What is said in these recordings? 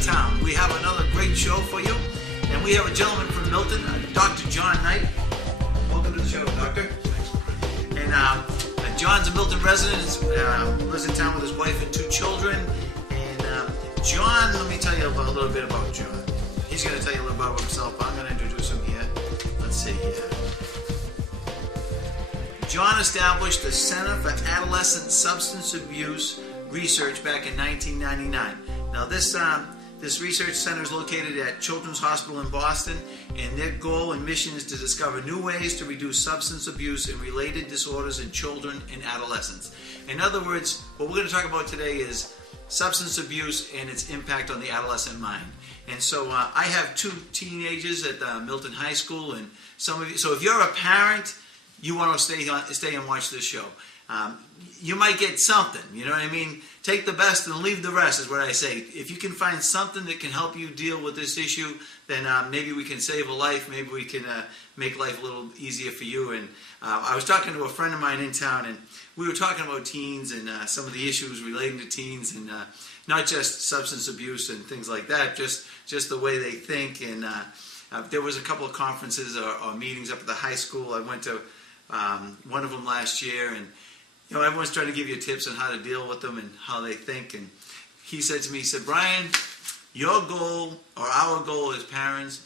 the town. We have another great show for you, and we have a gentleman from Milton, Dr. John Knight. Welcome to the show, Doctor. And John's a Milton resident, lives in town with his wife and 2 children. And John, let me tell you a little bit about John. He's going to tell you a little bit about himself. I'm going to introduce him here. Let's see here. John established the Center for Adolescent Substance Abuse Research back in 1999. Now this research center is located at Children's Hospital in Boston, and their goal and mission is to discover new ways to reduce substance abuse and related disorders in children and adolescents. In other words, what we're going to talk about today is substance abuse and its impact on the adolescent mind. And so I have 2 teenagers at Milton High School, and some of you. So if you're a parent, you want to stay and watch this show. You might get something, you know what I mean? Take the best and leave the rest is what I say. If you can find something that can help you deal with this issue, then maybe we can save a life. Maybe we can make life a little easier for you. And I was talking to a friend of mine in town, and we were talking about teens and some of the issues relating to teens, and not just substance abuse and things like that, just the way they think. And there was a couple of conferences or meetings up at the high school. I went to one of them last year, and everyone's trying to give you tips on how to deal with them and how they think. And he said to me, he said, Brian, your goal or our goal as parents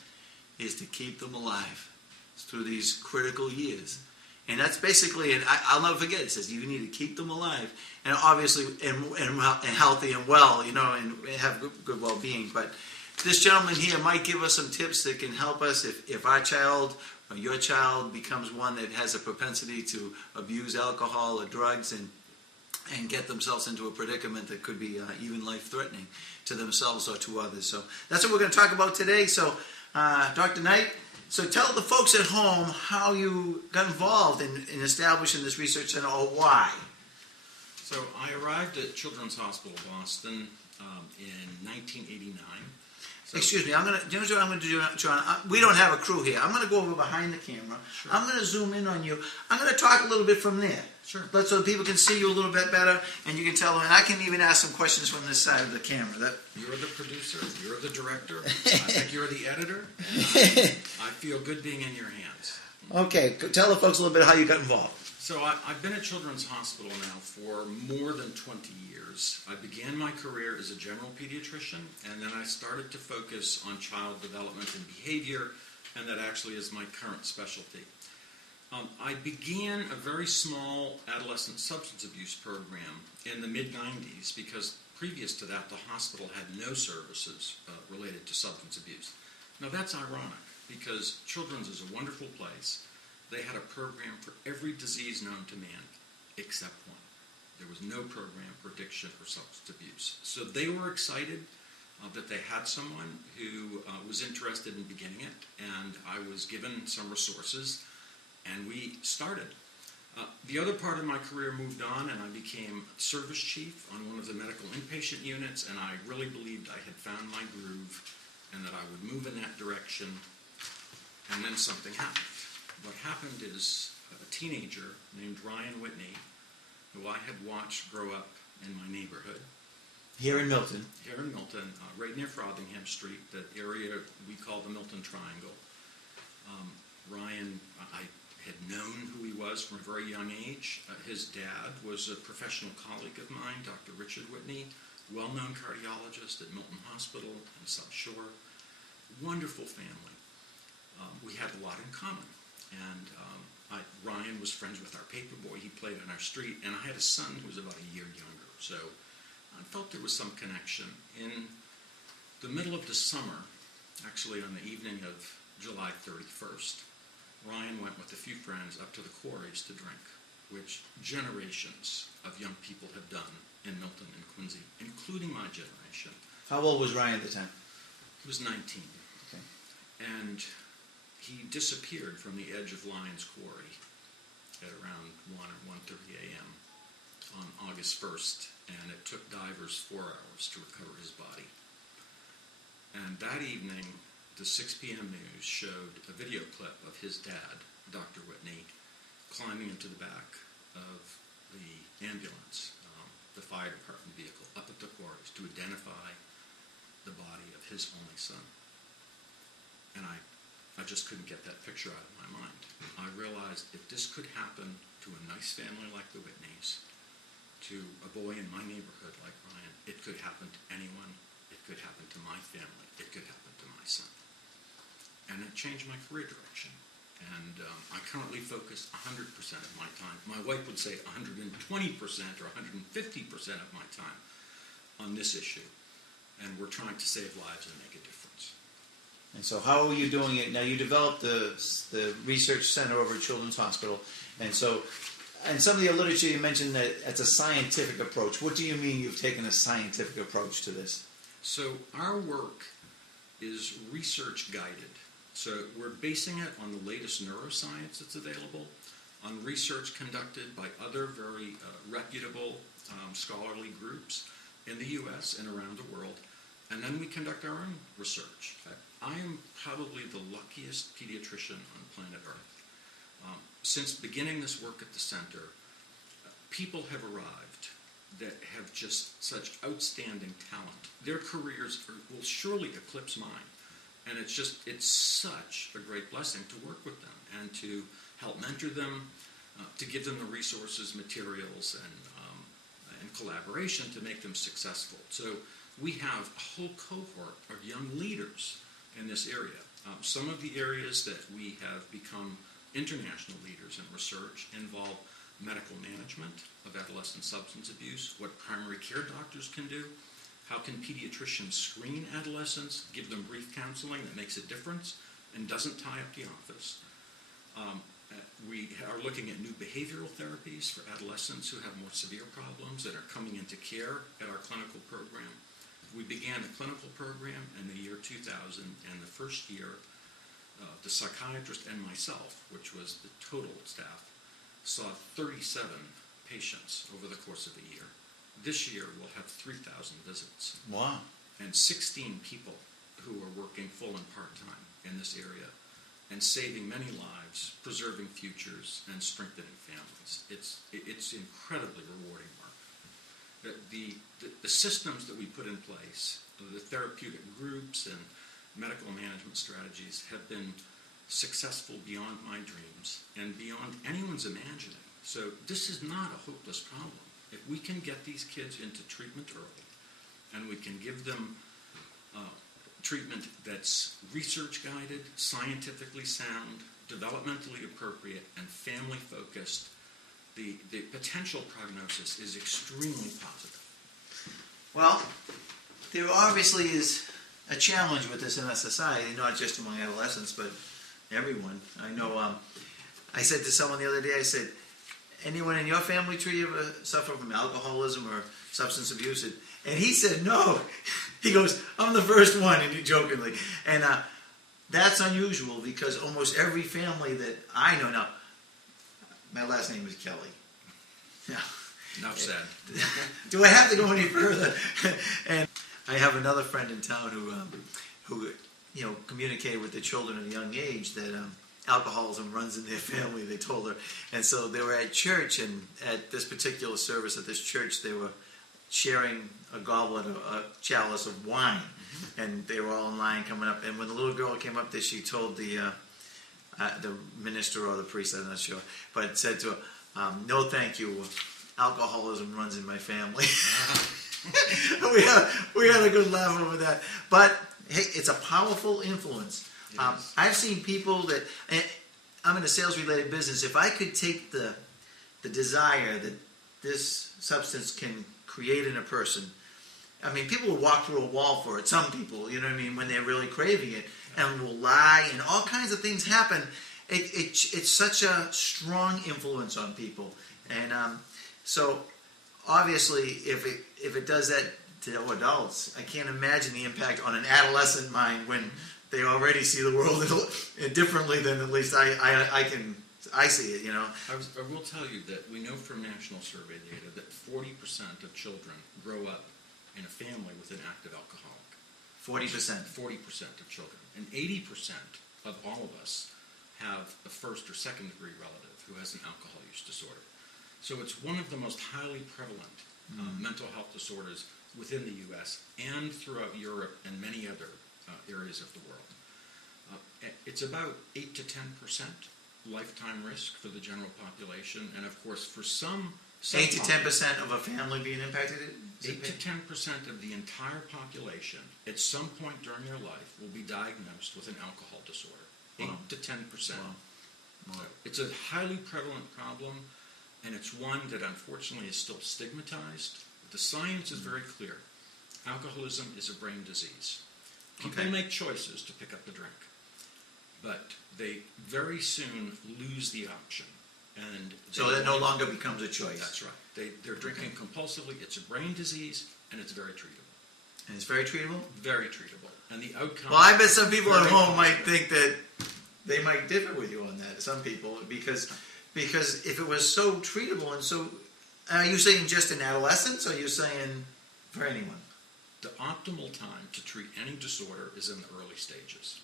is to keep them alive through these critical years. And that's basically, and I'll never forget, it says you need to keep them alive, and obviously and healthy and well, and have good well-being. But this gentleman here might give us some tips that can help us if our child or your child becomes one that has a propensity to abuse alcohol or drugs and get themselves into a predicament that could be even life-threatening to themselves or to others. So that's what we're going to talk about today. So, Dr. Knight, so tell the folks at home how you got involved in establishing this research center, or why. So I arrived at Children's Hospital Boston in 1989. Excuse me, do you know what I'm going to do, John? We don't have a crew here. I'm going to go over behind the camera. Sure. I'm going to zoom in on you. I'm going to talk a little bit from there. Sure. So people can see you a little bit better, and you can tell them. And I can even ask some questions from this side of the camera. You're the producer. You're the director. I think you're the editor. I feel good being in your hands. Okay. Tell the folks a little bit how you got involved. So I've been at Children's Hospital now for more than 20 years. I began my career as a general pediatrician, and then I started to focus on child development and behavior, and that actually is my current specialty. I began a very small adolescent substance abuse program in the mid-90s because previous to that, the hospital had no services related to substance abuse. Now that's ironic because Children's is a wonderful place. They had a program for every disease known to man except one. There was no program for addiction or substance abuse. So they were excited that they had someone who was interested in beginning it, and I was given some resources, and we started. The other part of my career moved on, and I became service chief on one of the medical inpatient units, and I really believed I had found my groove and that I would move in that direction, and then something happened. What happened is a teenager named Ryan Whitney, who I had watched grow up in my neighborhood. Here in Milton? Here in Milton, right near Frothingham Street, that area we call the Milton Triangle. Ryan, I had known who he was from a very young age. His dad was a professional colleague of mine, Dr. Richard Whitney, well-known cardiologist at Milton Hospital in South Shore. Wonderful family. We had a lot in common. And Ryan was friends with our paper boy. He played on our street. And I had a son who was about a year younger. So I felt there was some connection. In the middle of the summer, actually on the evening of July 31st, Ryan went with a few friends up to the quarries to drink, which generations of young people have done in Milton and Quincy, including my generation. How old was Ryan at the time? He was 19. Okay. And he disappeared from the edge of Lyons Quarry at around 1 or 1:30 a.m. on August 1st, and it took divers 4 hours to recover his body. And that evening, the 6 p.m. news showed a video clip of his dad, Dr. Whitney, climbing into the back of the ambulance, the fire department vehicle, up at the quarries to identify the body of his only son. And I just couldn't get that picture out of my mind. I realized if this could happen to a nice family like the Whitneys, to a boy in my neighborhood like Brian, it could happen to anyone. It could happen to my family. It could happen to my son. And it changed my career direction. And I currently focus 100% of my time. My wife would say 120% or 150% of my time on this issue. And we're trying to save lives and make a difference. And so how are you doing it? Now, you developed the research center over at Children's Hospital. And so, in some of the literature you mentioned that it's a scientific approach. What do you mean you've taken a scientific approach to this? So our work is research guided. So we're basing it on the latest neuroscience that's available, on research conducted by other very reputable scholarly groups in the U.S. and around the world. And then we conduct our own research. I am probably the luckiest pediatrician on planet Earth. Since beginning this work at the center, people have arrived that have just such outstanding talent. Their careers will surely eclipse mine. And it's such a great blessing to work with them and to help mentor them, to give them the resources, materials, and collaboration to make them successful. So we have a whole cohort of young leaders in this area. Some of the areas that we have become international leaders in research involve medical management of adolescent substance abuse, what primary care doctors can do, how can pediatricians screen adolescents, give them brief counseling that makes a difference and doesn't tie up the office. We are looking at new behavioral therapies for adolescents who have more severe problems that are coming into care at our clinical program. We began the clinical program in the year 2000, and the first year, the psychiatrist and myself, which was the total staff, saw 37 patients over the course of a year. This year, we'll have 3,000 visits. Wow. And 16 people who are working full and part-time in this area and saving many lives, preserving futures, and strengthening families. It's incredibly rewarding work. The systems that we put in place, the therapeutic groups and medical management strategies have been successful beyond my dreams and beyond anyone's imagining. So this is not a hopeless problem. If we can get these kids into treatment early and we can give them treatment that's research-guided, scientifically sound, developmentally appropriate, and family-focused, the potential prognosis is extremely positive. Well, there obviously is a challenge with this in our society, not just among adolescents, but everyone. I know, I said to someone the other day, I said, anyone in your family tree ever suffer from alcoholism or substance abuse? And he said, no. He goes, I'm the first one, and he jokingly. And that's unusual because almost every family that I know now, my last name is Kelley. Yeah. Enough said. Do I have to go any further? And I have another friend in town who communicated with the children at a young age that alcoholism runs in their family, they told her. And so they were at church, and at this particular service at this church, they were sharing a goblet, a chalice of wine. Mm-hmm. And they were all in line coming up. And when the little girl came up there, she told the minister or the priest, I'm not sure, but said to her, no thank you, alcoholism runs in my family. we had a good laugh over that. But, hey, it's a powerful influence. I've seen people that, I'm in a sales-related business, if I could take the desire that this substance can create in a person, I mean, people will walk through a wall for it, some people, you know what I mean, when they're really craving it, and will lie, and all kinds of things happen. It's such a strong influence on people. And so, obviously, if it does that to adults, I can't imagine the impact on an adolescent mind when they already see the world differently than at least I see it, you know. I will tell you that we know from national survey data that 40% of children grow up in a family with an active alcoholic. 40%? 40% of children. And 80% of all of us have a first or second degree relative who has an alcohol use disorder. So it's one of the most highly prevalent mental health disorders within the U.S. and throughout Europe and many other areas of the world. It's about 8 to 10% lifetime risk for the general population, and of course for some 8 to 10% of a family being impacted? 8 to 10% of the entire population at some point during their life will be diagnosed with an alcohol disorder. 8 to 10%. Wow. It's a highly prevalent problem, and it's one that unfortunately is still stigmatized. The science is very clear. Alcoholism is a brain disease. People make choices to pick up a drink, but they very soon lose the option. And so that no longer becomes a choice. That's right. They're drinking compulsively. It's a brain disease, and it's very treatable. And it's very treatable? Very treatable. And the outcome... Well, I bet some people at home might think that they might differ with you on that, some people, because if it was so treatable and so... Are you saying just in adolescence, or are you saying for anyone? The optimal time to treat any disorder is in the early stages.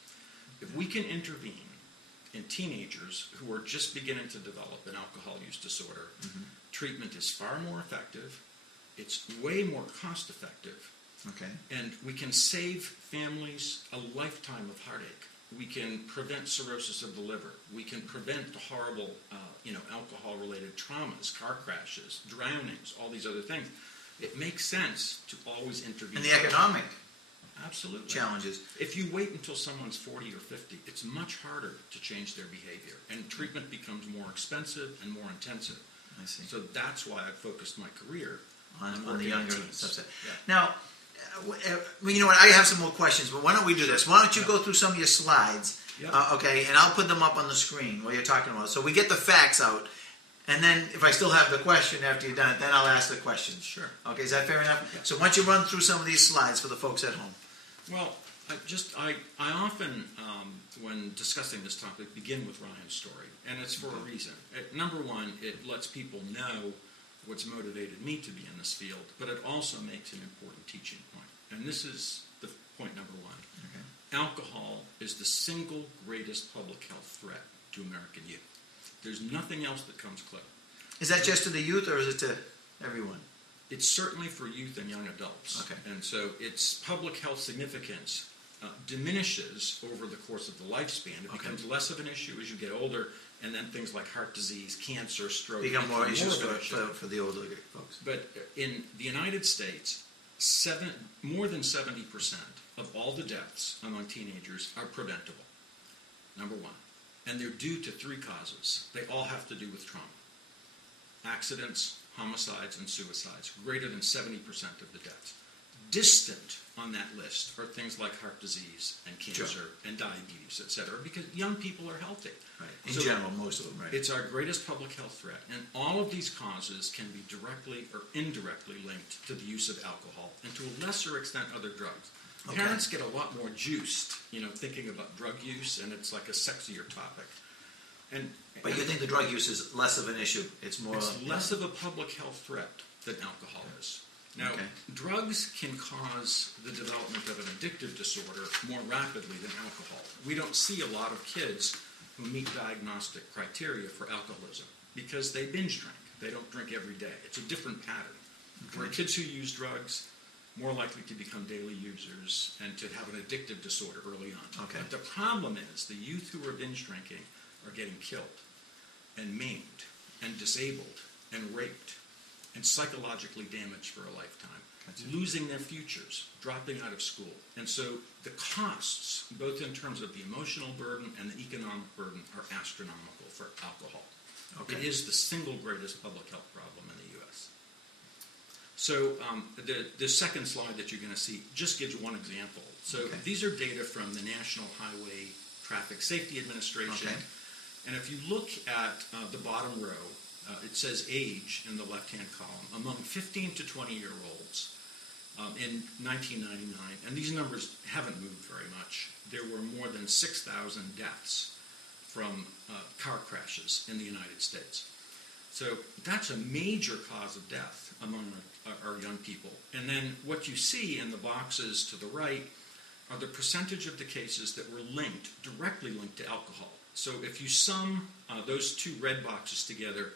If we can intervene in teenagers who are just beginning to develop an alcohol use disorder, treatment is far more effective, it's way more cost effective, and we can save families a lifetime of heartache. We can prevent cirrhosis of the liver. We can prevent the horrible alcohol-related traumas, car crashes, drownings, all these other things. It makes sense to always intervene. And the economic absolutely challenges. If you wait until someone's 40 or 50, it's much harder to change their behavior, and treatment becomes more expensive and more intensive. I see. So that's why I focused my career on the younger subset. Yeah. Now, you know what? I have some more questions, but why don't we do this? Why don't you go through some of your slides, and I'll put them up on the screen while you're talking about it. So we get the facts out, and then if I still have the question after you're done, then I'll ask the questions. Sure. Okay, is that fair enough? Yeah. So why don't you run through some of these slides for the folks at home? Well, I often, when discussing this topic, begin with Ryan's story, and it's for a reason. Number one, it lets people know what's motivated me to be in this field, but it also makes an important teaching point. And this is the point number one. Alcohol is the single greatest public health threat to American youth. There's nothing else that comes close. Is that just to the youth, or is it to everyone? It's certainly for youth and young adults. And so its public health significance diminishes over the course of the lifespan. It becomes less of an issue as you get older, and then things like heart disease, cancer, stroke become more issues for the older folks. But in the United States, more than 70% of all the deaths among teenagers are preventable, number one. And they're due to 3 causes. They all have to do with trauma. Accidents, homicides, and suicides. Greater than 70% of the deaths. Distant on that list are things like heart disease and cancer and diabetes, etc., because young people are healthy. In general, most of them, It's our greatest public health threat, and all of these causes can be directly or indirectly linked to the use of alcohol, and to a lesser extent other drugs. Parents get a lot more juiced, thinking about drug use, and it's like a sexier topic. But you think the drug use is less of an issue? It's less of a public health threat than alcohol is. Now, drugs can cause the development of an addictive disorder more rapidly than alcohol. We don't see a lot of kids who meet diagnostic criteria for alcoholism because they binge drink. They don't drink every day. It's a different pattern. Where kids who use drugs more likely to become daily users and to have an addictive disorder early on. But the problem is the youth who are binge drinking are getting killed and maimed and disabled and raped and psychologically damaged for a lifetime, losing their futures, dropping out of school. And so the costs, both in terms of the emotional burden and the economic burden, are astronomical for alcohol. It is the single greatest public health problem in the U.S. So the second slide that you're going to see just gives one example. So these are data from the National Highway Traffic Safety Administration. And if you look at the bottom row, it says age in the left-hand column. Among 15 to 20-year-olds in 1999, and these numbers haven't moved very much, there were more than 6,000 deaths from car crashes in the United States. So that's a major cause of death among our young people. And then what you see in the boxes to the right are the percentage of the cases that were directly linked to alcohol. So if you sum those 2 red boxes together,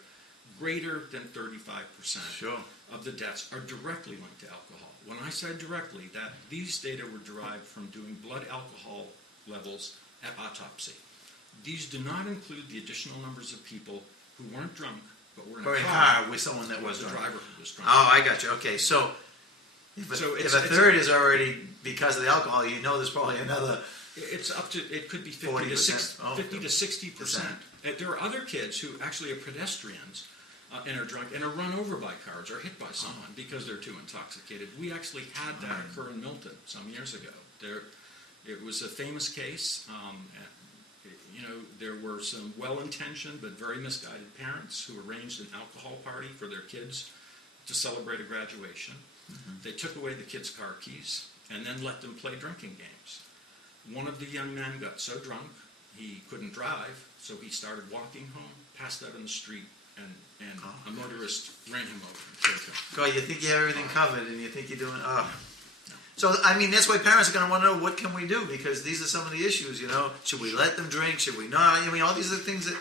greater than 35% of the deaths are directly linked to alcohol. when I said directly that these data were derived from doing blood alcohol levels at autopsy. These do not include the additional numbers of people who weren't drunk, but were in a car with someone that was the drunk. driver who was drunk. Oh, I got you. Okay, so if a third is already because of the alcohol, there's probably another. It's up to, it could be 50 40%. to 60%. There are other kids who actually are pedestrians and are drunk and are run over by cars or hit by someone because they're too intoxicated. We actually had that occur in Milton some years ago. It was a famous case. There were some well-intentioned but very misguided parents who arranged an alcohol party for their kids to celebrate a graduation. Mm-hmm. They took away the kids' car keys and then let them play drinking games. One of the young men got so drunk he couldn't drive, so he started walking home, passed out in the street, and a motorist ran him over and killed him. God, you think you have everything covered, and you think you're doing. So, that's why parents are going to want to know, what can we do? Because these are some of the issues, Should we let them drink? Should we not? All these are things that...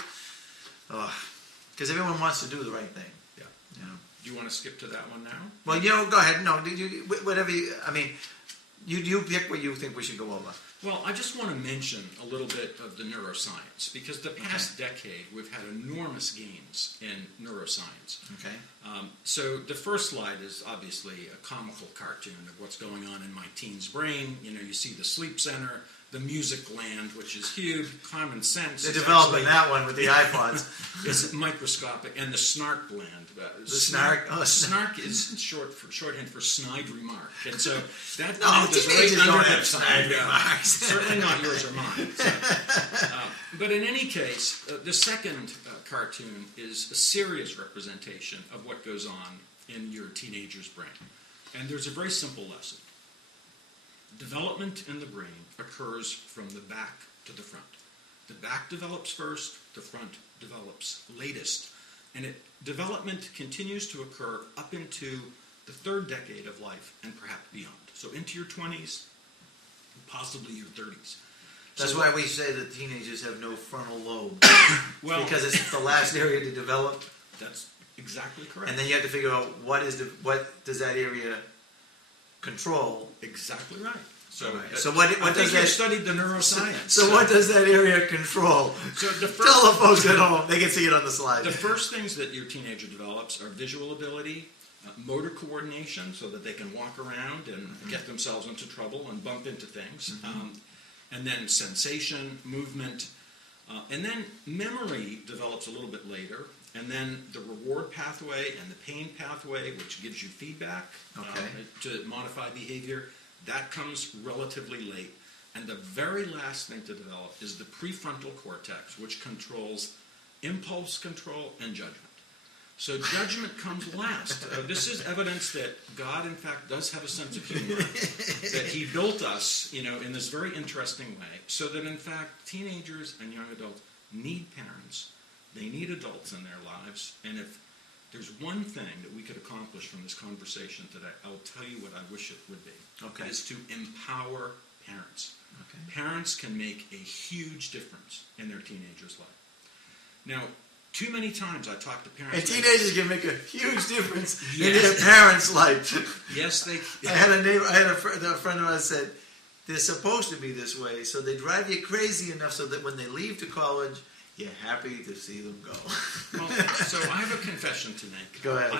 because everyone wants to do the right thing. Yeah. Do you want to skip to that one now? Well, go ahead. No, whatever you... you pick what you think we should go over. Well, I just want to mention a little bit of the neuroscience, because the past decade we've had enormous gains in neuroscience. Okay. So the first slide is obviously a comical cartoon of what's going on in my teen's brain. You see the sleep center, the music land, which is huge, common sense. They're developing that one with the iPods. It's microscopic, and the snark gland. The snark? Snark is shorthand for snide remark, and so that teenagers is right don't under have snide remarks. Certainly not yours or mine. So, but in any case, the second cartoon is a serious representation of what goes on in your teenager's brain, and there's a very simple lesson. Development in the brain occurs from the back to the front. The back develops first, the front develops latest. And development continues to occur up into the third decade of life and perhaps beyond. So into your 20s, possibly your 30s. That's why we say that teenagers have no frontal lobe. Because it's the last area to develop. That's exactly correct. And then you have to figure out what does that area control. Exactly right. So what does that? You've studied the neuroscience. So what does that area control? So tell the folks at home, they can see it on the slide. The first things that your teenager develops are visual ability, motor coordination, so that they can walk around and get themselves into trouble and bump into things, and then sensation, movement, and then memory develops a little bit later. And then the reward pathway and the pain pathway, which gives you feedback to modify behavior, that comes relatively late. And the very last thing to develop is the prefrontal cortex, which controls impulse control and judgment. So judgment comes last. This is evidence that God, in fact, does have a sense of humor, that he built us, in this very interesting way, so that, in fact, teenagers and young adults need parents. They need adults in their lives. And if there's one thing that we could accomplish from this conversation today, I'll tell you what I wish it would be. Okay. Is to empower parents. Okay. Parents can make a huge difference in their teenager's life. Now, too many times I talk to parents. And teenagers can make a huge difference in their parents' life. Yes, they can. I had a friend of mine said, they're supposed to be this way, so they drive you crazy enough so that when they leave to college, you're happy to see them go. Well, so I have a confession to make. Go ahead.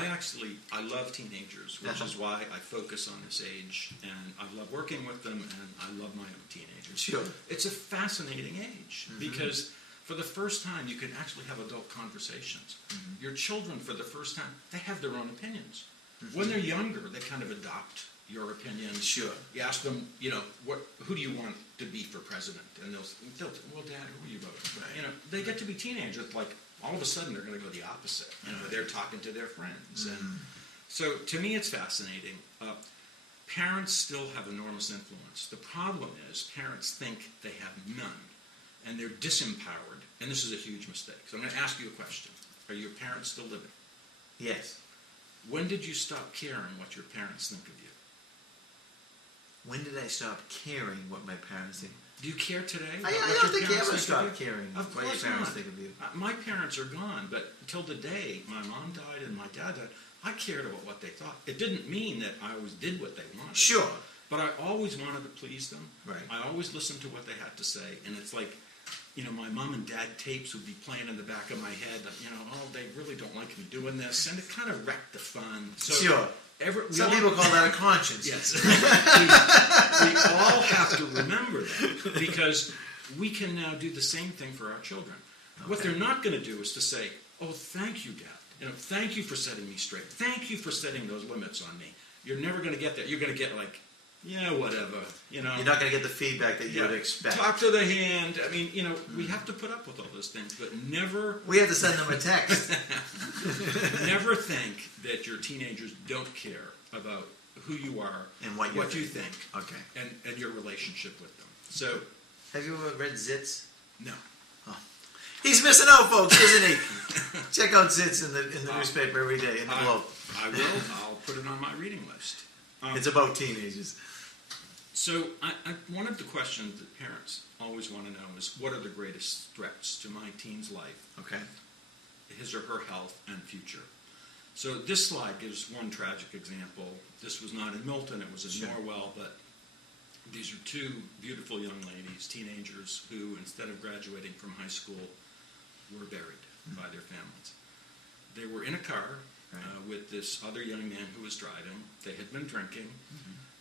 I love teenagers, which is why I focus on this age, and I love working with them, and I love my own teenagers. Sure. It's a fascinating age, because for the first time you can actually have adult conversations. Your children, for the first time, they have their own opinions. When they're younger, they kind of adopt your opinions. Sure. You ask them, who do you want to be for president? And they'll say, well, Dad, who are you voting for? Right. They get to be teenagers, like all of a sudden they're going to go the opposite. They're talking to their friends. And so to me it's fascinating. Parents still have enormous influence. The problem is parents think they have none, and they're disempowered. And this is a huge mistake. So I'm going to ask you a question. Are your parents still living? Yes. When did you stop caring what your parents think of you? When did I stop caring what my parents think? Do you care today? I don't think you ever stop caring what your parents think of you. My parents are gone, but until the day my mom died and my dad died, I cared about what they thought. It didn't mean that I always did what they wanted. Sure. But I always wanted to please them. Right. I always listened to what they had to say. And it's like, my mom and dad tapes would be playing in the back of my head. They really don't like me doing this. And it kind of wrecked the fun. So sure. Some people call that a conscience. Yes. we all have to remember that, because we can now do the same thing for our children. Okay. What they're not going to do is to say, oh, thank you, Dad. Thank you for setting me straight. Thank you for setting those limits on me. You're never going to get that. You're going to get like, yeah, whatever. You're not going to get the feedback that you would expect. Talk to the hand. I mean, we have to put up with all those things, but never... We have to send them a text. Never think that your teenagers don't care about who you are and what you think. Okay. And your relationship with them. So... Have you ever read Zits? No. Oh. He's missing out, folks, isn't he? Check out Zits in the newspaper every day, in the Globe. I will. I'll put it on my reading list. It's about teenagers. So one of the questions that parents always want to know is, what are the greatest threats to my teen's life? Okay. His or her health and future. So this slide gives one tragic example. This was not in Milton, it was in Norwell, but these are two beautiful young ladies, teenagers, who instead of graduating from high school were buried by their families. They were in a car with this other young man who was driving. They had been drinking,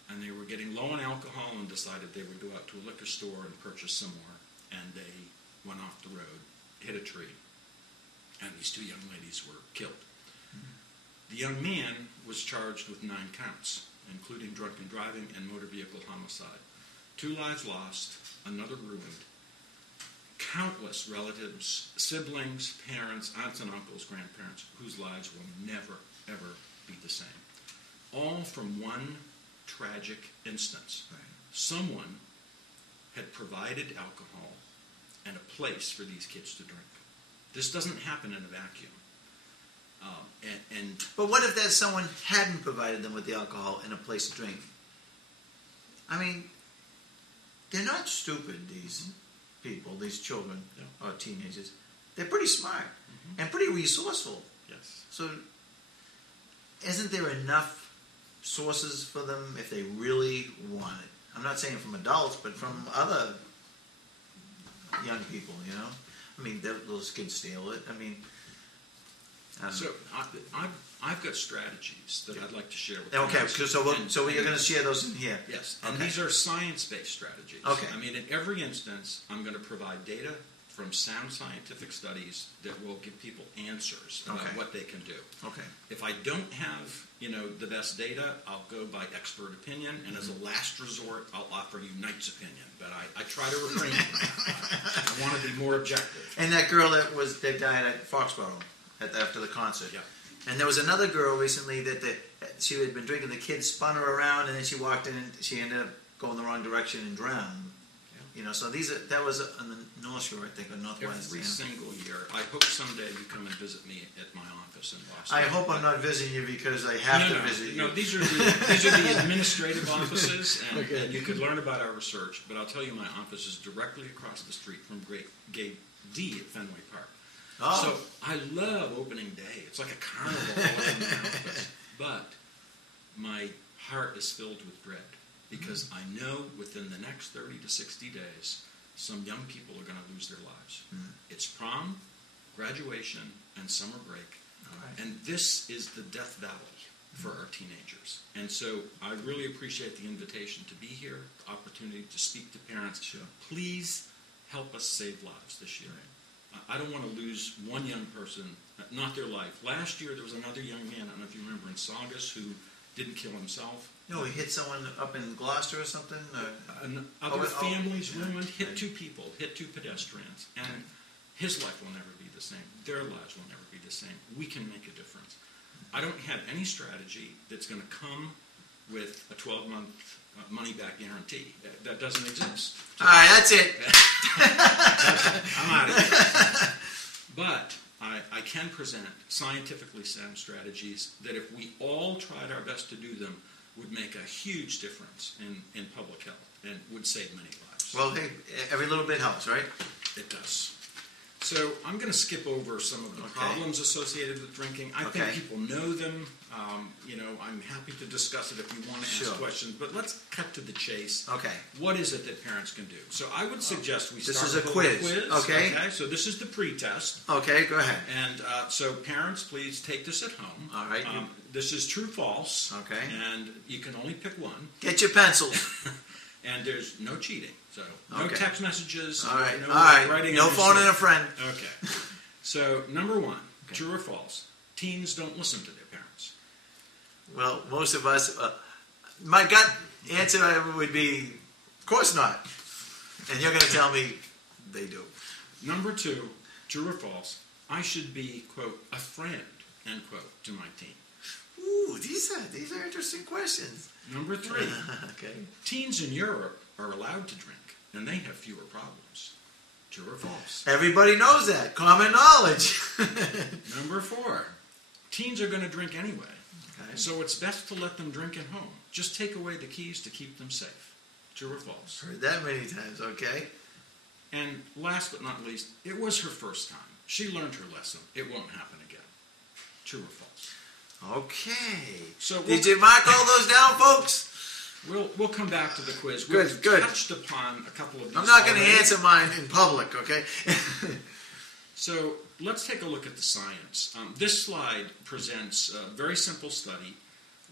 and they were getting low on alcohol and decided they would go out to a liquor store and purchase some more. And they went off the road, hit a tree, and these two young ladies were killed. The young man was charged with 9 counts, including drunken driving and motor vehicle homicide. 2 lives lost, another ruined. Countless relatives, siblings, parents, aunts and uncles, grandparents, whose lives will never, ever be the same. All from one tragic instance. Right. Someone had provided alcohol and a place for these kids to drink. This doesn't happen in a vacuum. But what if that someone hadn't provided them with the alcohol and a place to drink? I mean, they're not stupid, these people, these children or teenagers. They're pretty smart and pretty resourceful. Yes. So isn't there enough sources for them if they really want it? I'm not saying from adults, but from other young people, I mean, those kids steal it. I mean... So I've got strategies that I'd like to share with you. Okay, so you're going to share those in here. Yes, and these are science-based strategies. Okay. I mean, in every instance, I'm going to provide data from sound scientific studies that will give people answers about what they can do. Okay. If I don't have, the best data, I'll go by expert opinion, and as a last resort, I'll offer you Knight's opinion. But I try to refrain from that. I want to be more objective. And that girl that died at Foxborough after the concert. Yeah. And there was another girl recently that she had been drinking. The kids spun her around, and then she walked in, and she ended up going the wrong direction and drowned. Yeah. So that was on the North Shore, I think, or Northwest. Every single year. I hope someday you come and visit me at my office in Boston. I hope I'm not visiting you because I have to visit you. No, these are the administrative offices, and you could learn about our research. But I'll tell you, my office is directly across the street from Gate D at Fenway Park. Oh. So I love opening day. It's like a carnival all in my office. But my heart is filled with dread because I know within the next 30 to 60 days, some young people are going to lose their lives. It's prom, graduation, and summer break. And this is the death valley for our teenagers. And so I really appreciate the invitation to be here, the opportunity to speak to parents. Sure. Please help us save lives this year. I don't want to lose one young person, not their life. Last year, there was another young man, I don't know if you remember, in Saugus, who didn't kill himself. No, he hit someone up in Gloucester or something? Other families ruined, hit 2 people, hit 2 pedestrians. And his life will never be the same. Their lives will never be the same. We can make a difference. I don't have any strategy that's going to come with a 12-month money-back guarantee. That doesn't exist. All right, that's it. I'm out of here. But I can present scientifically sound strategies that if we all tried our best to do them would make a huge difference in public health and would save many lives. Well, hey, every little bit helps, right? It does. So I'm going to skip over some of the problems associated with drinking. I think people know them. I'm happy to discuss it if you want to ask questions, but let's cut to the chase. Okay. What is it that parents can do? So I would suggest we start with a quiz. Okay. So this is the pre-test. Okay, go ahead. And so parents, please take this at home. All right. This is true, false. Okay. And you can only pick one. Get your pencils. And there's no cheating. So no text messages. All right. No writing. No phoning a friend. Okay. So number one, true or false? Teens don't listen to their parents. Well, most of us, my gut answer would be, of course not. And you're going to tell me they do. Number two, true or false? I should be, quote, a friend, end quote, to my teen. Ooh, these are interesting questions. Number three, okay. Teens in Europe are allowed to drink, and they have fewer problems. True or false? Everybody knows that. Common knowledge. Number four, teens are going to drink anyway. Okay. So it's best to let them drink at home. Just take away the keys to keep them safe. True or false? Heard that many times, okay. And last but not least, it was her first time. She learned her lesson. It won't happen again. True or false? Okay. So did you mark all those down, folks? We'll come back to the quiz. Good. We've touched upon a couple of these. I'm not going to answer mine in public, okay? So let's take a look at the science. This slide presents a very simple study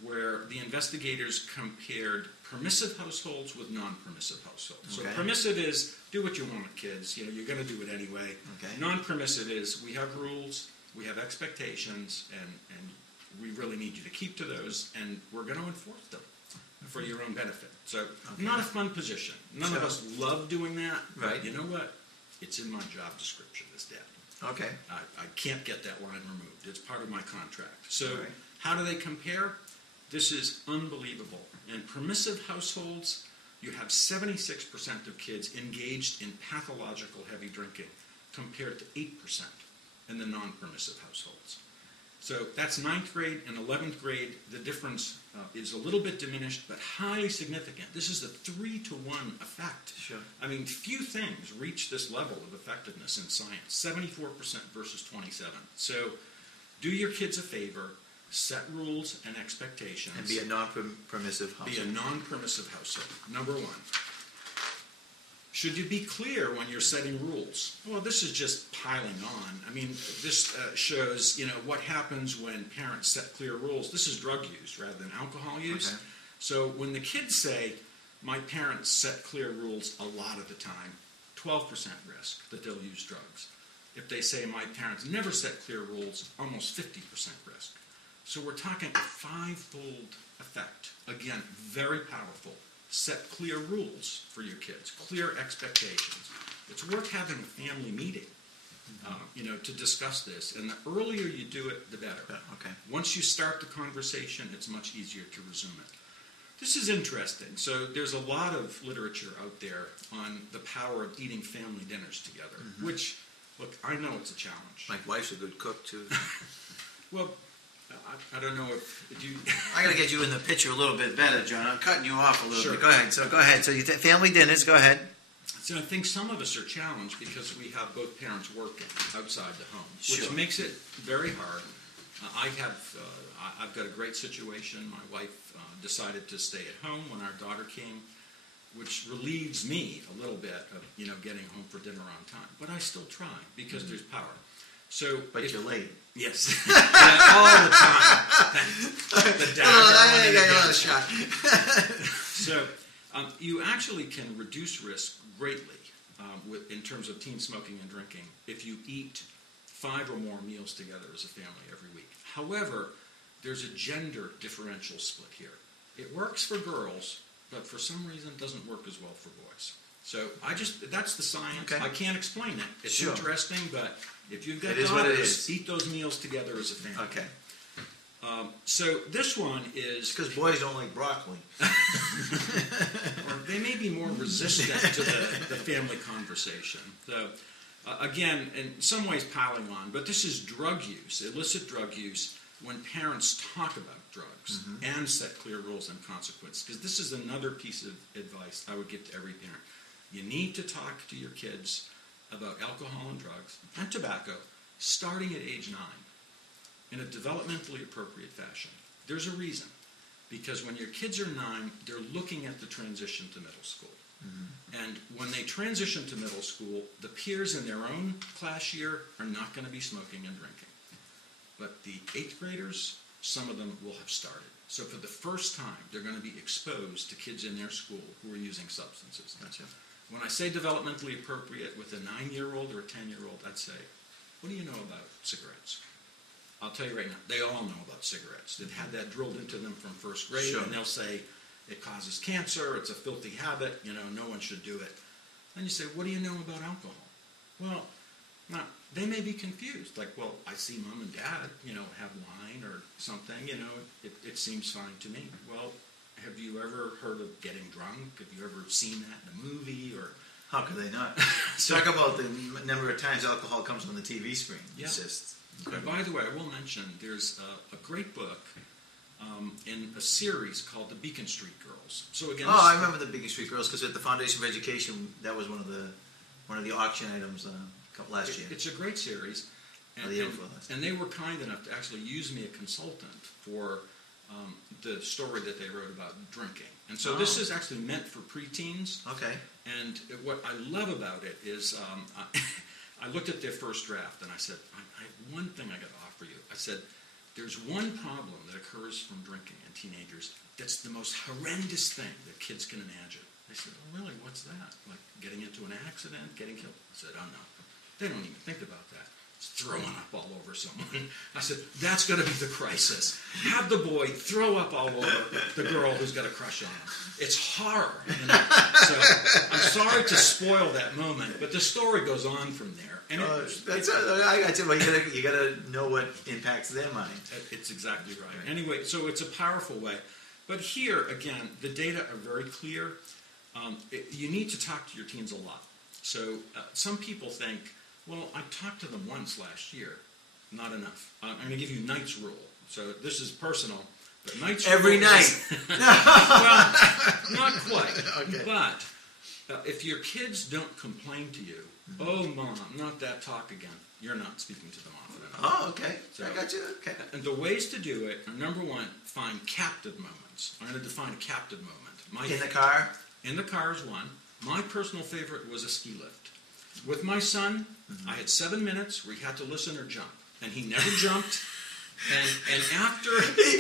where the investigators compared permissive households with non-permissive households. So permissive is do what you want, kids. You're going to do it anyway. Okay. Non-permissive is we have rules, we have expectations, and we really need you to keep to those, and we're going to enforce them for your own benefit. So not a fun position. None of us love doing that. Right. But you know what? It's in my job description as dad. Okay. I can't get that line removed. It's part of my contract. So how do they compare? This is unbelievable. In permissive households, you have 76% of kids engaged in pathological heavy drinking compared to 8% in the non-permissive households. So that's 9th grade and 11th grade. The difference is a little bit diminished, but highly significant. This is a 3-to-1 effect. Sure. I mean, few things reach this level of effectiveness in science. 74% versus 27%. So do your kids a favor. Set rules and expectations. And be a non-permissive household. Be a non-permissive household. Number one. Should you be clear when you're setting rules? Well, this is just piling on. I mean, this shows, what happens when parents set clear rules. This is drug use rather than alcohol use. Okay. So when the kids say, my parents set clear rules a lot of the time, 12% risk that they'll use drugs. If they say, my parents never set clear rules, almost 50% risk. So we're talking a 5-fold effect. Again, very powerful. Set clear rules for your kids, clear expectations. It's worth having a family meeting, to discuss this. And the earlier you do it, the better. Okay. Once you start the conversation, it's much easier to resume it. This is interesting. So there's a lot of literature out there on the power of eating family dinners together, which, look, I know it's a challenge. My wife's a good cook, too. Well, I don't know if you... I got to get you in the picture a little bit better, John. I'm cutting you off a little bit. Go ahead. So you family dinners, go ahead. So I think some of us are challenged because we have both parents working outside the home, which makes it very hard. I've got a great situation. My wife decided to stay at home when our daughter came, which relieves me a little bit of getting home for dinner on time. But I still try because there's power. But you're late. Yes. All the time. The dad. I got another shot. So you actually can reduce risk greatly in terms of teen smoking and drinking if you eat 5 or more meals together as a family every week. However, there's a gender differential split here. It works for girls, but for some reason doesn't work as well for boys. So that's the science. Okay. I can't explain it. It's interesting, but if you've got daughters, eat those meals together as a family. Okay. So this one is... because boys don't like broccoli. Or they may be more resistant to the family conversation. So, again, in some ways piling on, but this is drug use, illicit drug use, when parents talk about drugs and set clear rules and consequences. Because this is another piece of advice I would give to every parent. You need to talk to your kids about alcohol and drugs and tobacco starting at age 9 in a developmentally appropriate fashion. There's a reason. Because when your kids are 9, they're looking at the transition to middle school. Mm-hmm. And when they transition to middle school, the peers in their own class year are not going to be smoking and drinking. But the 8th graders, some of them will have started. So for the first time, they're going to be exposed to kids in their school who are using substances. Gotcha. When I say developmentally appropriate with a 9-year-old or a 10-year-old, I'd say, what do you know about cigarettes? I'll tell you right now, they all know about cigarettes. They've had that drilled into them from first grade, Sure. and they'll say, it causes cancer, it's a filthy habit, no one should do it. Then you say, what do you know about alcohol? Well, now, they may be confused. Like, well, I see mom and dad, have wine or something, it seems fine to me. Well, have you ever heard of getting drunk? Have you ever seen that in a movie? Or how could they not? Talk about the number of times alcohol comes on the TV screen. Yeah. It's just and by the way, I will mention, there's a great book in a series called The Beacon Street Girls. So again, I remember the Beacon Street Girls because at the Foundation of Education, that was one of the auction items last year. It's a great series, and they were kind enough to actually use me a consultant for the story that they wrote about drinking. And so this is actually meant for preteens. Okay. And what I love about it is I looked at their first draft and I said, I have one thing I got to offer you. I said, there's one problem that occurs from drinking in teenagers that's the most horrendous thing that kids can imagine. They said, oh, really, what's that? Like getting into an accident, getting killed? I said, oh, no. They don't even think about that. It's throwing up all over someone. I said, that's going to be the crisis. Have the boy throw up all over the girl who's got a crush on him. It's horror. So I'm sorry to spoil that moment, but the story goes on from there. And I got you. Well, you got to know what impacts their mind. It's exactly right. Anyway, so it's a powerful way. But here, again, the data are very clear. You need to talk to your teens a lot. So some people think, well, I talked to them once last year. Not enough. I'm going to give you Knight's rule. So this is personal. But Knight's every rule night. Well, not quite. Okay. But if your kids don't complain to you, oh, Mom, not that talk again, you're not speaking to them often enough. Oh, okay. So, I got you. Okay. And the ways to do it are, number one, find captive moments. I'm going to define a captive moment. In the car? In the car is one. My personal favorite was a ski lift. With my son, I had 7 minutes where he had to listen or jump. And he never jumped. And after... he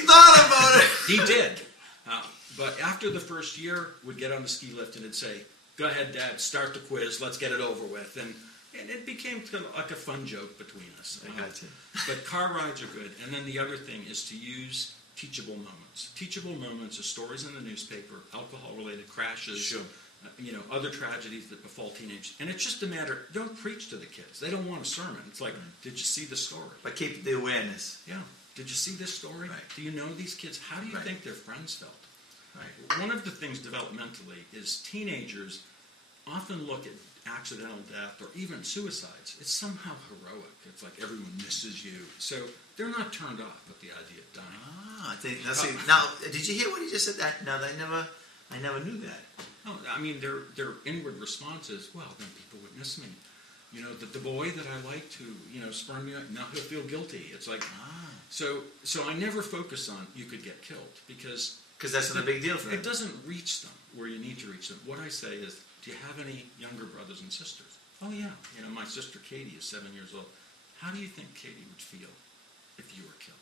thought about it. He did. But after the first year, we'd get on the ski lift and it'd say, go ahead, Dad, start the quiz, let's get it over with. And it became kind of like a fun joke between us. I got you. But car rides are good. And then the other thing is to use teachable moments. Teachable moments are stories in the newspaper, alcohol-related crashes, sure. Other tragedies that befall teenagers. And it's just a matter, don't preach to the kids. They don't want a sermon. It's like, did you see the story? But keep the awareness. Yeah. Did you see this story? Right. Do you know these kids? How do you think their friends felt? Right. One of the things developmentally is teenagers often look at accidental death or even suicides. It's somehow heroic. It's like everyone misses you. So they're not turned off with the idea of dying. Now, did you hear what he just said? Now, I never knew that. No, I mean, their inward response is, well, then people would miss me. The boy that I liked who, spurned me, now he'll feel guilty. It's like, So I never focus on you could get killed because that's not a big deal for them. It doesn't reach them where you need to reach them. What I say is, do you have any younger brothers and sisters? Oh, yeah. My sister Katie is 7 years old. How do you think Katie would feel if you were killed?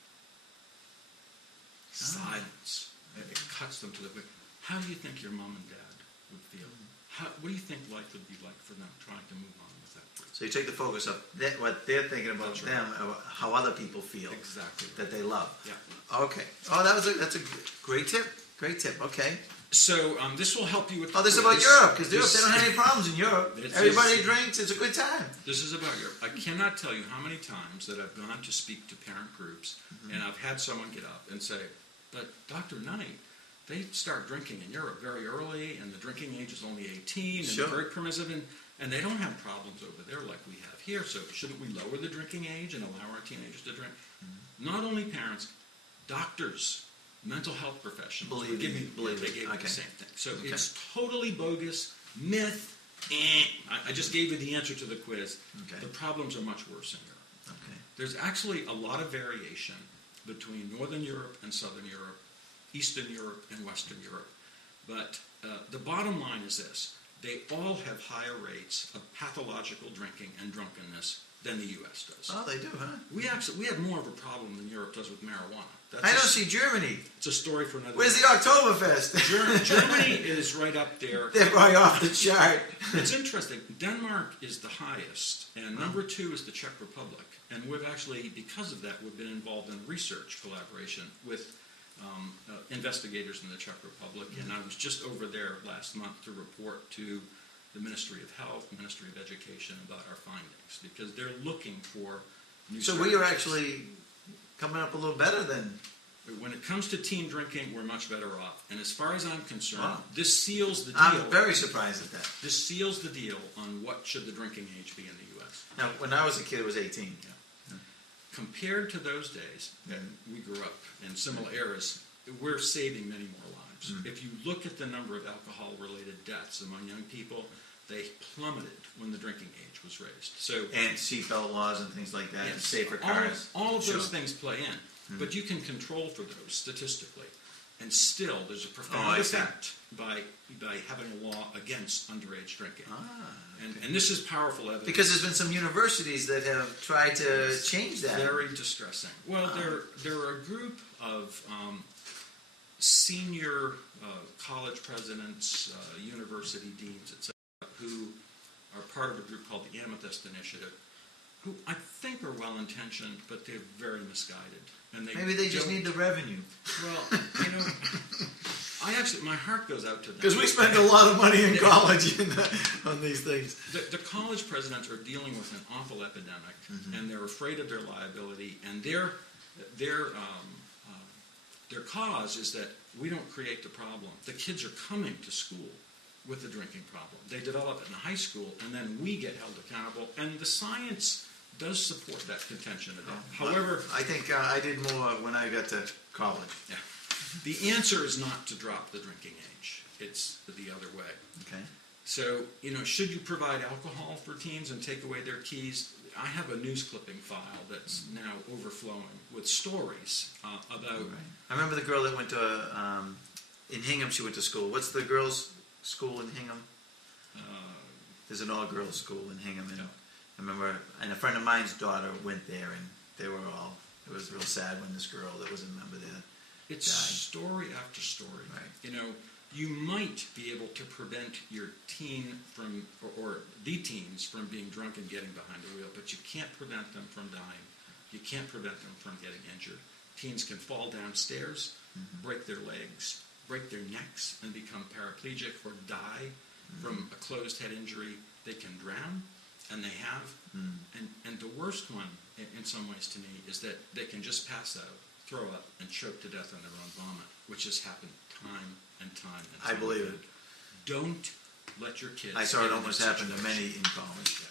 Silence. It cuts them to the quick. How do you think your mom and dad would feel? What do you think life would be like for them trying to move on with that? So you take the focus of what they're thinking about them, how other people feel. Exactly. That they love. Yeah. Okay. Oh, that's a great tip. Great tip. Okay. So this will help you with. This is about Europe because they don't have any problems in Europe. Everybody drinks. It's a good time. This is about Europe. I cannot tell you how many times that I've gone to speak to parent groups, and I've had someone get up and say, "But Dr. Knight, they start drinking in Europe very early, and the drinking age is only 18, and they're very permissive, and they don't have problems over there like we have here. So shouldn't we lower the drinking age and allow our teenagers to drink?" Not only parents, doctors. Mental health professionals. Believe they gave me the same thing. So it's totally bogus, myth, I just gave you the answer to the quiz. Okay. The problems are much worse in Europe. Okay. There's actually a lot of variation between Northern Europe and Southern Europe, Eastern Europe and Western Europe. But the bottom line is this. They all have higher rates of pathological drinking and drunkenness than the U.S. does. Oh, they do, huh? We have more of a problem than Europe does with marijuana. I don't see Germany. It's a story for another Where's day. the Oktoberfest? Germany is right up there. They're right off the chart. It's interesting. Denmark is the highest, and number 2 is the Czech Republic. And we've actually, because of that, we've been involved in research collaboration with investigators in the Czech Republic. And I was just over there last month to report to the Ministry of Health, Ministry of Education about our findings, because they're looking for new So strategies. we are actually coming up a little better than... When it comes to teen drinking, we're much better off. And as far as I'm concerned, Wow. this seals the deal. I'm very surprised at that. This seals the deal on what should the drinking age be in the U.S. Now, when I was a kid, it was 18. Yeah. Compared to those days, and we grew up in similar eras, we're saving many more lives. If you look at the number of alcohol-related deaths among young people, they plummeted when the drinking age was raised. So, And seatbelt laws and things like that, and yes, safer cars. all of Sure. those things play in. But you can control for those statistically. And still, there's a Oh, profound I see. effect by having a law against underage drinking. Okay. And this is powerful evidence. Because there's been some universities that have tried to change that. Very distressing. Well, there are a group of senior college presidents, university deans, etc., who are part of a group called the Amethyst Initiative, who I think are well-intentioned, but they're very misguided. And Maybe they just need the revenue. Well, my heart goes out to them. Because we spend a lot of money in college on these things. The college presidents are dealing with an awful epidemic, and they're afraid of their liability, and their cause is that we don't create the problem. The kids are coming to school with the drinking problem. They develop it in high school, and then we get held accountable, and the science does support that contention a bit. However, I think I did more when I got to college. yeah, the answer is not to drop the drinking age. It's the other way. Okay. So, should you provide alcohol for teens and take away their keys? I have a news clipping file that's now overflowing with stories about... Right. I remember the girl that went to, in Hingham, she went to school. What's the girls' school in Hingham? There's an all-girls school in Hingham. And Yeah. I remember, and a friend of mine's daughter went there, and they were all... It was real sad when this girl that was a member there It's died. story after story. Right. You might be able to prevent your teen from, or the teens from being drunk and getting behind the wheel, but you can't prevent them from dying. You can't prevent them from getting injured. Teens can fall downstairs, break their legs, break their necks, and become paraplegic or die from a closed head injury. They can drown, and they have. And the worst one, in some ways to me, is that they can just pass out, throw up, and choke to death on their own vomit, which has happened time and time and time. I believe again. Don't let your kids... I saw get it in almost this happen to situation. many in college.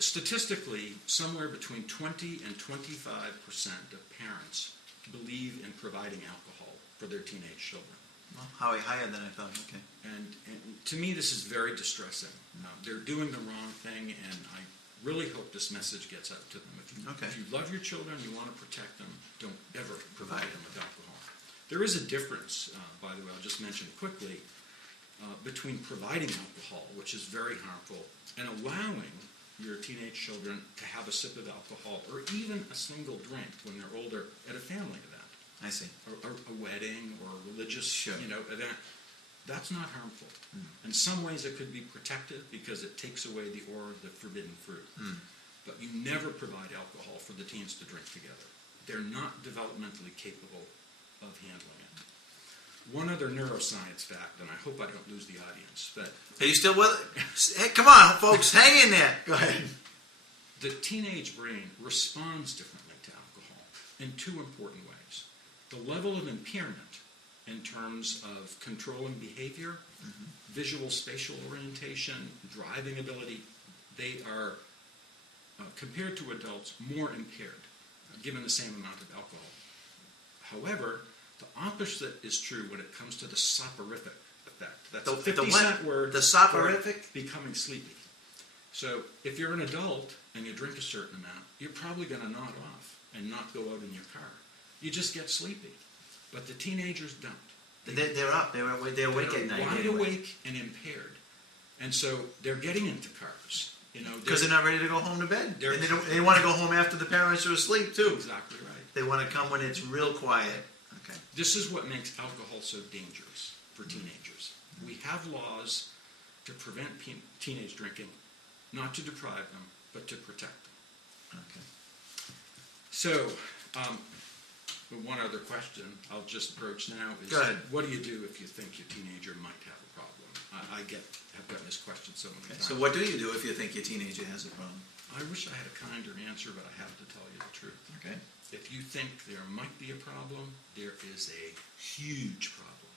Statistically, somewhere between 20 and 25% of parents believe in providing alcohol for their teenage children. Well, higher than I thought. Okay. And to me, this is very distressing. They're doing the wrong thing, and I really hope this message gets out to them. If you love your children, you want to protect them, don't ever provide them with alcohol. There is a difference, by the way, I'll just mention quickly, between providing alcohol, which is very harmful, and allowing your teenage children to have a sip of alcohol or even a single drink when they're older at a family event. I see. Or a wedding or a religious Sure. event. That's not harmful. In some ways it could be protective because it takes away the aura of the forbidden fruit. But you never provide alcohol for the teens to drink together. They're not developmentally capable of handling it. One other neuroscience fact, and I hope I don't lose the audience, but Are you still with it? Hey, come on, folks, hang in there. Go ahead. the teenage brain responds differently to alcohol in two important ways. The level of impairment in terms of controlling behavior, visual spatial orientation, driving ability, they are, compared to adults, more impaired, given the same amount of alcohol. However, the opposite is true when it comes to the soporific effect. That's The- a 50 the cent what? word. The for soporific? becoming sleepy. So if you're an adult and you drink a certain amount, you're probably going to nod off and not go out in your car. You just get sleepy. But the teenagers don't. They're up. They're awake at night. Wide anyway. awake and impaired. And so they're getting into cars. Because they're not ready to go home to bed. They're- And they want to go home after the parents are asleep, too. Exactly right. They want to come when it's real quiet. Okay. This is what makes alcohol so dangerous for teenagers. We have laws to prevent teenage drinking, not to deprive them, but to protect them. Okay. So, one other question I'll just broach now is, Go ahead. what do you do if you think your teenager might have a problem? I've gotten this question so many times. So what do you do if you think your teenager has a problem? I wish I had a kinder answer, but I have to tell you the truth. Okay. If you think there might be a problem, there is a huge problem.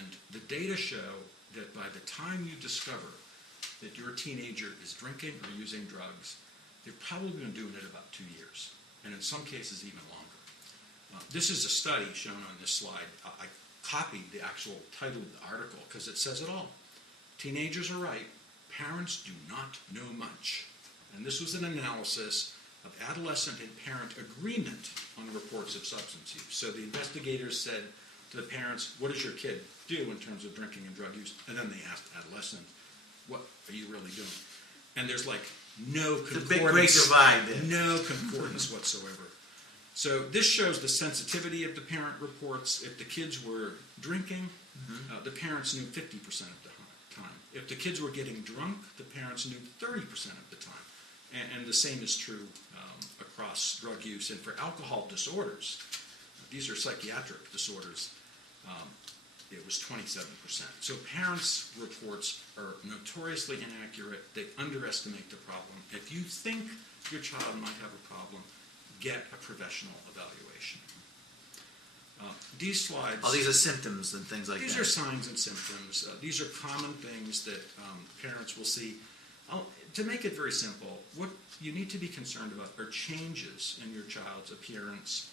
And the data show that by the time you discover that your teenager is drinking or using drugs, they've probably been doing it about 2 years, and in some cases even longer. This is a study shown on this slide. I copied the actual title of the article because it says it all. Teenagers are right. Parents do not know much. And this was an analysis of adolescent and parent agreement on reports of substance use. So the investigators said to the parents, what does your kid do in terms of drinking and drug use? And then they asked adolescents, what are you really doing? And there's like no concordance. It's a big great divide there. No concordance whatsoever. So this shows the sensitivity of the parent reports. If the kids were drinking, the parents knew 50% of the time. If the kids were getting drunk, the parents knew 30% of the time. And the same is true across drug use. And for alcohol disorders, these are psychiatric disorders, it was 27%. So parents' reports are notoriously inaccurate. They underestimate the problem. If you think your child might have a problem, get a professional evaluation. These slides... Oh, these are symptoms and things like These that. are signs and symptoms. These are common things that parents will see. To make it very simple, what you need to be concerned about are changes in your child's appearance,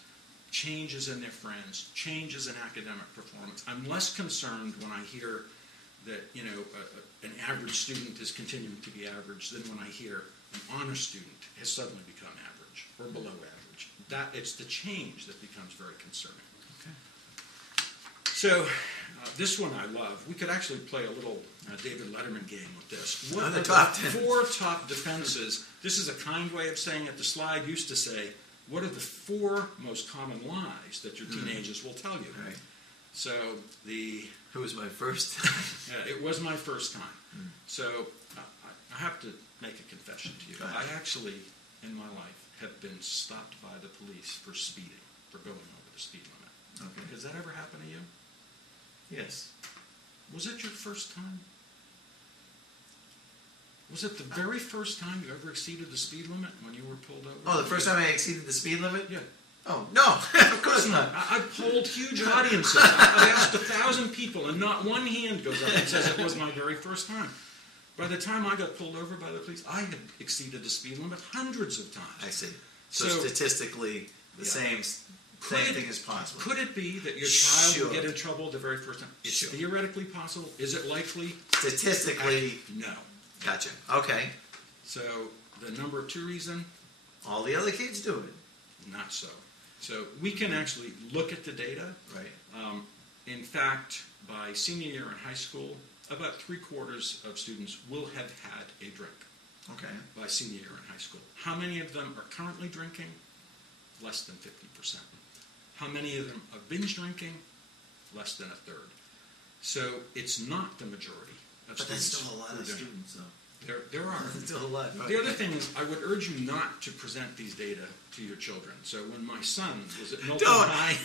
changes in their friends, changes in academic performance. I'm less concerned when I hear that an average student is continuing to be average than when I hear an honor student has suddenly become average or below average. It's the change that becomes very concerning. Okay. So this one I love. We could actually play a little David Letterman game with this. What are the top 10? 4 top defenses? This is a kind way of saying it. The slide used to say, what are the 4 most common lies that your teenagers will tell you? Right. So Who was my first? it was my first time. So I have to make a confession to you. I actually, in my life, have been stopped by the police for speeding, for going over the speed limit. Okay. Has that ever happened to you? Yes. Was it your first time? Was it the very first time you ever exceeded the speed limit when you were pulled over? Oh, the first time I exceeded the speed limit? Yeah. Oh, no, of course not. I've polled huge audiences. I've asked 1,000 people, and not one hand goes up and says it was my very first time. By the time I got pulled over by the police, I had exceeded the speed limit hundreds of times. I see. So statistically, the same thing is possible. Could it be that your child will get in trouble the very first time? It's theoretically possible. Is it likely? Statistically, no. Gotcha. Okay. So the number 2 reason? All the other kids do it. Not so. So we can actually look at the data. Right. In fact, by senior year in high school, about 3/4 of students will have had a drink. Okay. By senior year in high school. How many of them are currently drinking? Less than 50%. How many of them are binge drinking? Less than 1/3. So it's not the majority of students. But that's still a lot of students, though. There are. That's still a lot. Right. The other thing is, I would urge you not to present these data to your children. So when my son was at Milton High...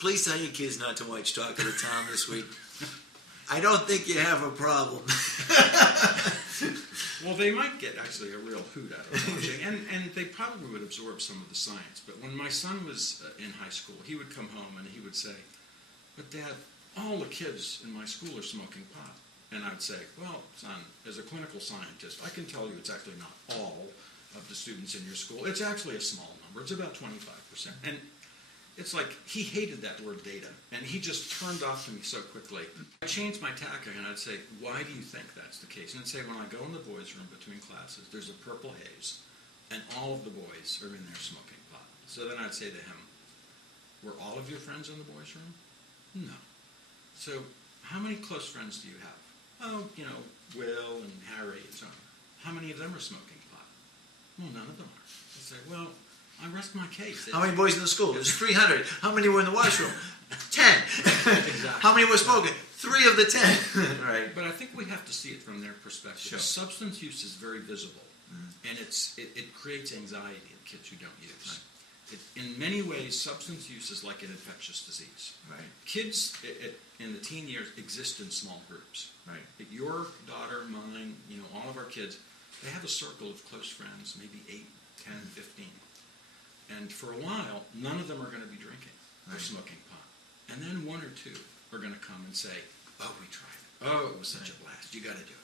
Please tell your kids not to watch Talk of the Town this week. I don't think you have a problem. Well, they might get actually a real hoot out of watching, and they probably would absorb some of the science. But when my son was in high school, he would come home and he would say, "But Dad, all the kids in my school are smoking pot." And I'd say, "Well, son, as a clinical scientist, I can tell you it's actually not all of the students in your school. It's actually a small number. It's about 25%. And It's like he hated that word data, and he just turned off to me so quickly. I changed my tactic, and I'd say, why do you think that's the case? And I'd say, when I go in the boys' room between classes, there's a purple haze, and all of the boys are in there smoking pot. So then I'd say to him, were all of your friends in the boys' room? No. So how many close friends do you have? Oh, Will and Harry and so on. How many of them are smoking pot? Well, none of them are. I'd say, well, I rest my case. How many boys in the school? There's 300. How many were in the washroom? 10. Exactly. How many were smoking? 3 of the 10. Right. But I think we have to see it from their perspective. Sure. Substance use is very visible, and it creates anxiety in kids who don't use. Right. In many ways, substance use is like an infectious disease. Right. Kids in the teen years exist in small groups. Right. Your daughter, mine, all of our kids, they have a circle of close friends, maybe 8, 10, 15. And for a while, none of them are going to be drinking or smoking pot. And then 1 or 2 are going to come and say, oh, we tried it. Oh, it was such a blast. You got to do it.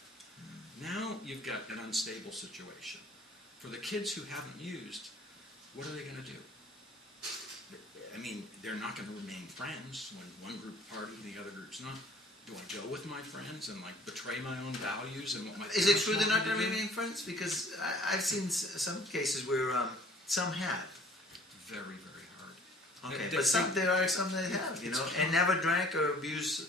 Now you've got an unstable situation. For the kids who haven't used, what are they going to do? I mean, they're not going to remain friends when one group party and the other group's not. Do I go with my friends and betray my own values and what my Is it true parents they're not want going me to remain friends? Because I've seen some cases where some have. Very, very hard. Okay, but there are some that have, and never drank or abused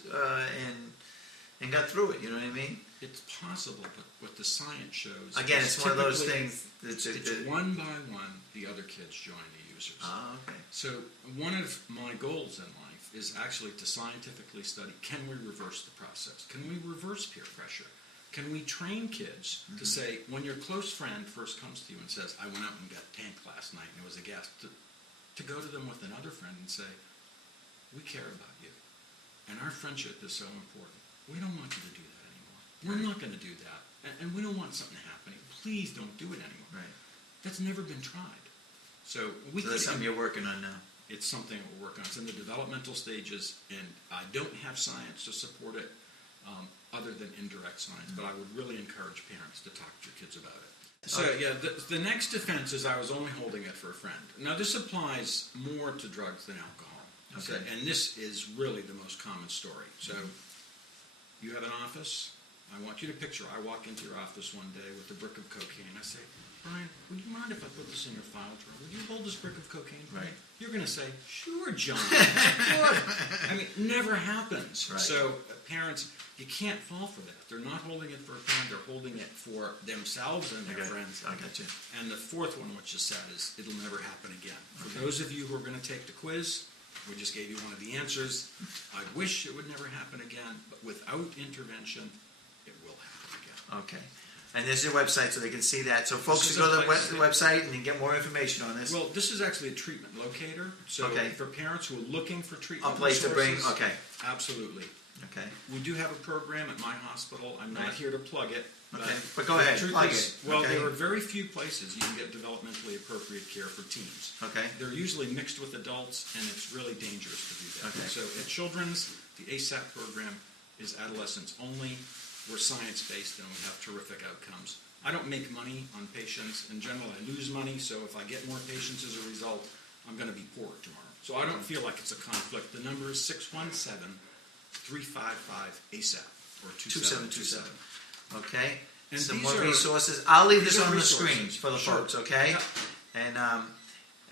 and got through it. You know what I mean? It's possible, but what the science shows... Again, it's one of those things... It's one by one the other kids join the users. Ah, okay. So one of my goals in life is actually to scientifically study, can we reverse the process? Can we reverse peer pressure? Can we train kids to say, when your close friend first comes to you and says, I went out and got tanked last night and it was a gas, to go to them with another friend and say, we care about you. And our friendship is so important. We don't want you to do that anymore. We're not going to do that. And we don't want something happening. Please don't do it anymore. Right. That's never been tried. So that's something you're working on now. It's something we're working on. It's in the developmental stages, and I don't have science to support it other than indirect science, but I would really encourage parents to talk to your kids about it. So, the next defense is I was only holding it for a friend. Now, this applies more to drugs than alcohol. Okay. So, and this is really the most common story. So, you have an office. I want you to picture, I walk into your office one day with a brick of cocaine. I say, Brian, would you mind if I put this in your file drawer? Would you hold this brick of cocaine for me? You're going to say, sure, John. Sure. I mean, it never happens. Right. So parents, you can't fall for that. They're not holding it for a friend. They're holding it for themselves and their friends. I got you. And the fourth one, which is sad, is it'll never happen again. For those of you who are going to take the quiz, we just gave you one of the answers. I wish it would never happen again, but without intervention, it will happen again. Okay. And there's your website so they can see that. So folks can go to the website and get more information on this. Well, this is actually a treatment locator. So for parents who are looking for treatment a place resources, to bring, okay. Absolutely. Okay. We do have a program at my hospital. I'm not here to plug it. Okay. But go ahead, plug it. Well, there are very few places you can get developmentally appropriate care for teens. Okay. They're usually mixed with adults, and it's really dangerous to do that. Okay. So at Children's, the ASAP program is adolescents only. We're science-based, and we have terrific outcomes. I don't make money on patients. In general, I lose money, so if I get more patients as a result, I'm going to be poor tomorrow. So I don't feel like it's a conflict. The number is 617-355-ASAP, or 2727. Okay. And some these more are, resources. I'll leave this on the resources. screen for the Sure. folks, okay? Yeah.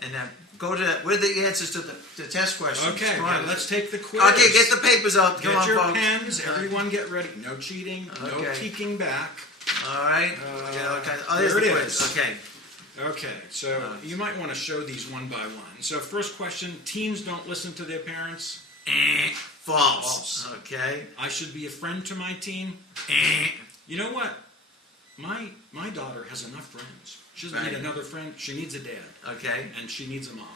And go to where are the answers to the test questions. Okay, let's take the quiz. Okay, get the papers out. Come Get on, your folks. pens. Everyone get ready. No cheating. No peeking back. All right. There's there the it quiz. is. Okay. Okay, so you might want to show these one by one. So first question, teens don't listen to their parents. False. Okay. I should be a friend to my teen. You know what? My daughter has enough friends. She doesn't need another friend. She needs a dad. Okay. And she needs a mom.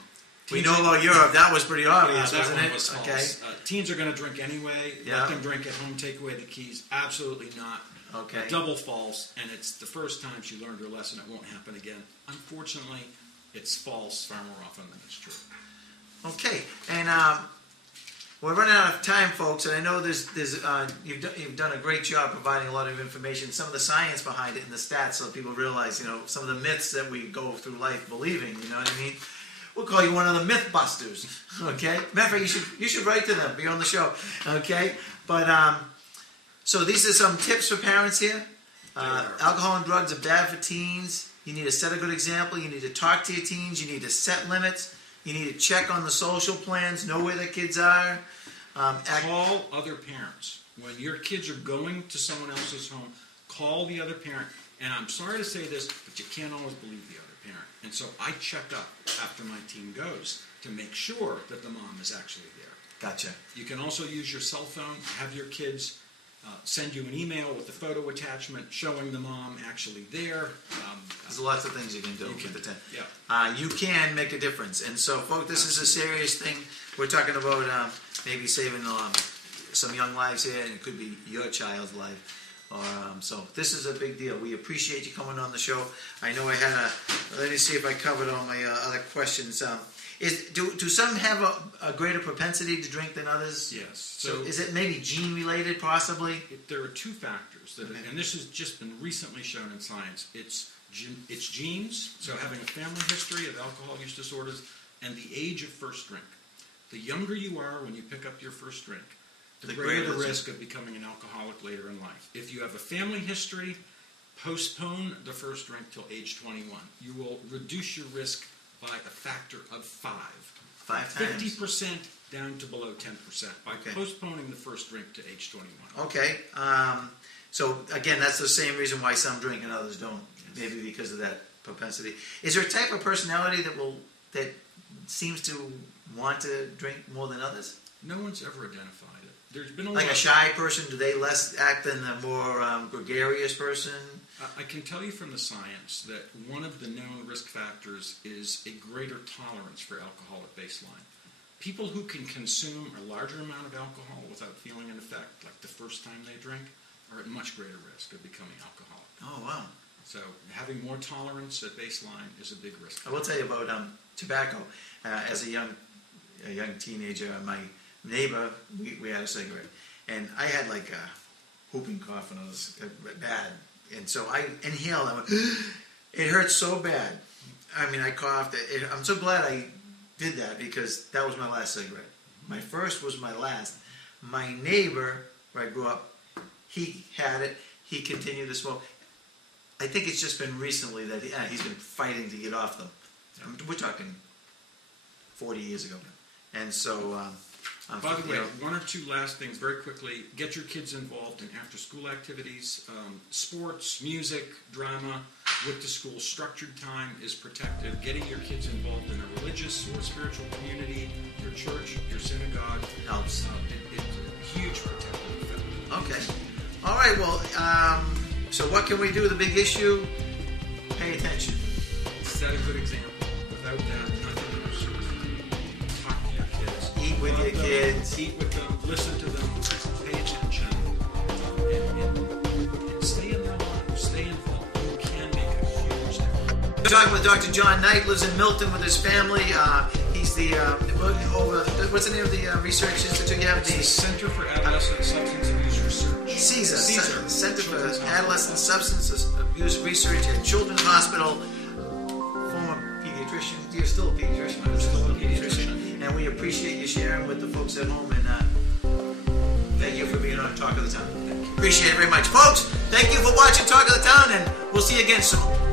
We know about Europe. That was pretty obvious, that wasn't one it? was false. Okay. Teens are going to drink anyway. Yeah. Let them drink at home. Take away the keys. Absolutely not. Okay. Double false. And it's the first time she learned her lesson. It won't happen again. Unfortunately, it's false far more often than it's true. Okay. And we're running out of time, folks. And I know you've done a great job providing a lot of information, some of the science behind it and the stats, so people realize, some of the myths that we go through life believing. You know what I mean? We'll call you one of the Mythbusters. Okay. Matter of fact, you should write to them. Be on the show. Okay. But so these are some tips for parents here. Alcohol and drugs are bad for teens. You need to set a good example. You need to talk to your teens. You need to set limits. You need to check on the social plans. Know where the kids are. Call other parents. When your kids are going to someone else's home, call the other parent. And I'm sorry to say this, but you can't always believe the other parent. And so I check up after my teen goes to make sure that the mom is actually there. Gotcha. You can also use your cell phone, have your kids send you an email with the photo attachment showing the mom actually there. There's lots of things you can do with the 10. Yeah. You can make a difference. And so, folks, this is a serious thing. We're talking about maybe saving some young lives here, and it could be your child's life. So this is a big deal. We appreciate you coming on the show. I know I had let me see if I covered all my other questions. Do some have a greater propensity to drink than others? Yes. So is it maybe gene related, possibly? There are two factors, and this has just been recently shown in science. It's genes, so having a family history of alcohol use disorders, and the age of first drink. The younger you are when you pick up your first drink, the greater the risk of becoming an alcoholic later in life. If you have a family history, postpone the first drink till age 21. You will reduce your risk by a factor of 5. 5 times? 50% down to below 10% by postponing the first drink to age 21. Okay. So, again, that's the same reason why some drink and others don't. Yes. Maybe because of that propensity. Is there a type of personality that seems to want to drink more than others? No one's ever identified it. There's been a shy person, do they less act than a more gregarious person? I can tell you from the science that one of the known risk factors is a greater tolerance for alcohol at baseline. People who can consume a larger amount of alcohol without feeling an effect, like the first time they drink, are at much greater risk of becoming alcoholic. Oh, wow. So having more tolerance at baseline is a big risk factor. I will tell you about tobacco. As a young teenager, my neighbor, we had a cigarette, and I had like a whooping cough, and it was bad. And so I inhaled. I went, it hurt so bad. I mean, I coughed. I'm so glad I did that because that was my last cigarette. My first was my last. My neighbor, where I grew up, he had it. He continued to smoke. I think it's just been recently that he's been fighting to get off them. We're talking 40 years ago. And so... By the way, one or two last things very quickly. Get your kids involved in after-school activities, sports, music, drama, with the school. Structured time is protected. Getting your kids involved in a religious or spiritual community, your church, your synagogue, helps. It's a huge protective effect. Okay. All right, well, so what can we do? The big issue? Pay attention. Set a good example. Without that, nothing moves. Talk to your kids. Eat with your kids. Eat with them. Listen to them. Pay attention. And stay in their lives. Stay involved. You can make a huge difference. We're talking with Dr. John Knight, lives in Milton with his family. He's the, what's the name of the research institute you have? The Center for Adolescent Substance Abuse Research. CSAR, Center for Adolescent Substance Abuse Research at Children's Hospital. Former pediatrician. You're still a pediatrician. I'm still a pediatrician. And we appreciate you sharing with the folks at home. And thank you for being on Talk of the Town. Appreciate it very much. Folks, thank you for watching Talk of the Town, and we'll see you again soon.